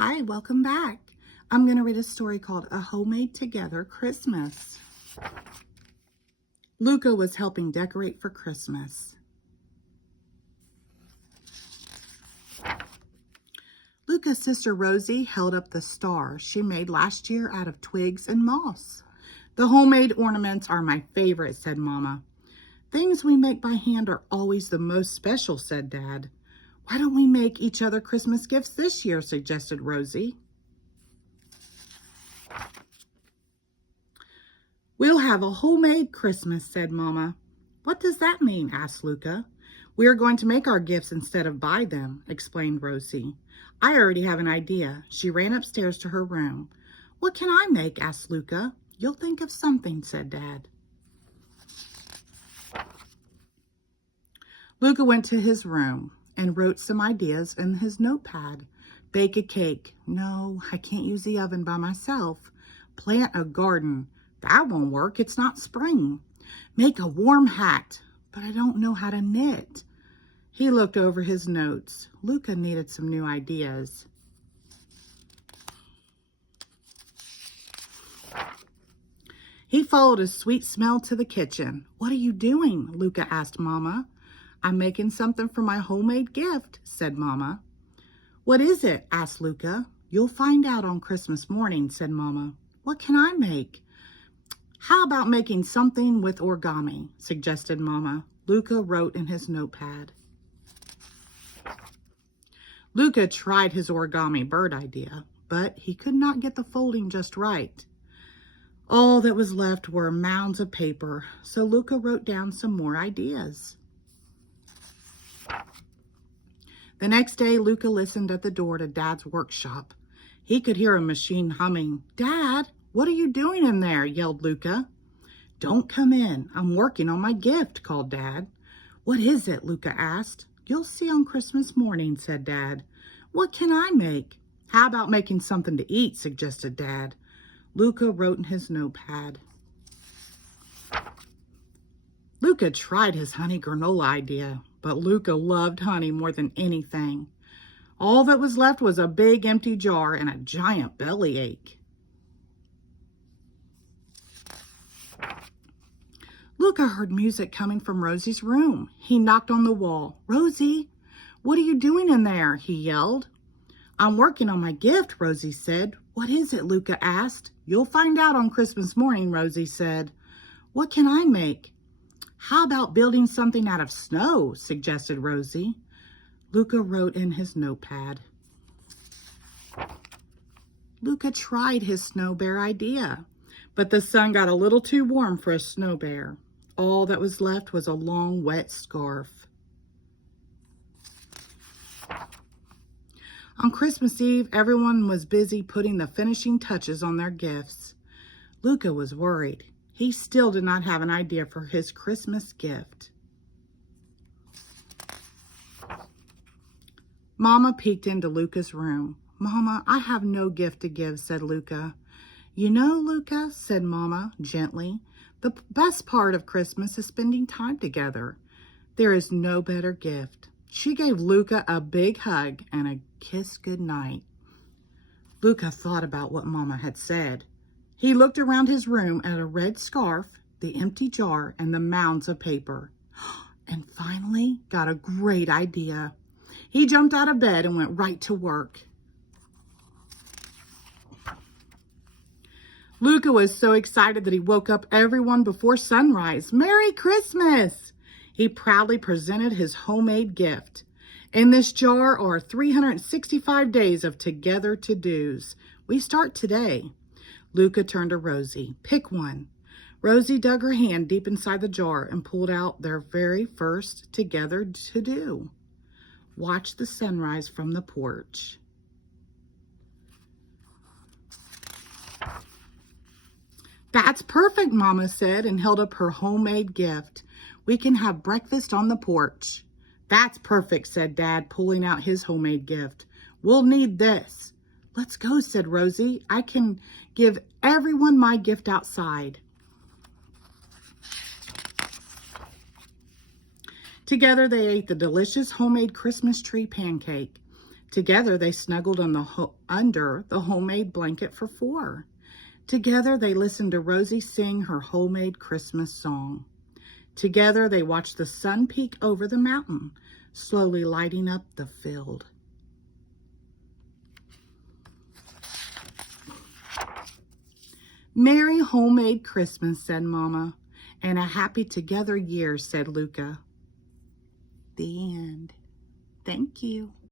Hi, welcome back. I'm going to read a story called A Homemade Together Christmas. Luca was helping decorate for Christmas. Luca's sister Rosie held up the star she made last year out of twigs and moss. The homemade ornaments are my favorite, said Mama. Things we make by hand are always the most special, said Dad. Why don't we make each other Christmas gifts this year, suggested Rosie. We'll have a homemade Christmas, said Mama. What does that mean? Asked Luca. We are going to make our gifts instead of buy them, explained Rosie. I already have an idea. She ran upstairs to her room. What can I make? Asked Luca. You'll think of something, said Dad. Luca went to his room and wrote some ideas in his notepad. Bake a cake. No, I can't use the oven by myself. Plant a garden. That won't work. It's not spring. Make a warm hat. But I don't know how to knit. He looked over his notes. Luca needed some new ideas. He followed a sweet smell to the kitchen. What are you doing? Luca asked Mama. I'm making something for my homemade gift, said Mama. What is it? Asked Luca. You'll find out on Christmas morning, said Mama. What can I make? How about making something with origami, suggested Mama. Luca wrote in his notepad. Luca tried his origami bird idea, but he could not get the folding just right. All that was left were mounds of paper, so Luca wrote down some more ideas. The next day, Luca listened at the door to Dad's workshop. He could hear a machine humming. Dad, what are you doing in there? Yelled Luca. Don't come in. I'm working on my gift, called Dad. What is it? Luca asked. You'll see on Christmas morning, said Dad. What can I make? How about making something to eat, suggested Dad. Luca wrote in his notepad. Luca tried his honey granola idea, but Luca loved honey more than anything. All that was left was a big empty jar and a giant bellyache. Luca heard music coming from Rosie's room. He knocked on the wall. Rosie, what are you doing in there? He yelled. I'm working on my gift, Rosie said. What is it? Luca asked. You'll find out on Christmas morning, Rosie said. What can I make? How about building something out of snow, suggested Rosie. Luca wrote in his notepad. Luca tried his snow bear idea, but the sun got a little too warm for a snow bear. All that was left was a long, wet scarf. On Christmas Eve, everyone was busy putting the finishing touches on their gifts. Luca was worried. He still did not have an idea for his Christmas gift. Mama peeked into Luca's room. Mama, I have no gift to give, said Luca. You know, Luca, said Mama gently, the best part of Christmas is spending time together. There is no better gift. She gave Luca a big hug and a kiss goodnight. Luca thought about what Mama had said. He looked around his room at a red scarf, the empty jar, and the mounds of paper. And finally got a great idea. He jumped out of bed and went right to work. Luca was so excited that he woke up everyone before sunrise. Merry Christmas! He proudly presented his homemade gift. In this jar are 365 days of together to-dos. We start today. Luca turned to Rosie. Pick one. Rosie dug her hand deep inside the jar and pulled out their very first together to-do. Watch the sunrise from the porch. That's perfect, Mama said and held up her homemade gift. We can have breakfast on the porch. That's perfect, said Dad, pulling out his homemade gift. We'll need this. Let's go, said Rosie. I can give everyone my gift outside. Together they ate the delicious homemade Christmas tree pancake. Together they snuggled under the homemade blanket for four. Together they listened to Rosie sing her homemade Christmas song. Together they watched the sun peek over the mountain, slowly lighting up the field. Merry homemade Christmas, said Mama, and a happy together year, said Luca. The end. Thank you.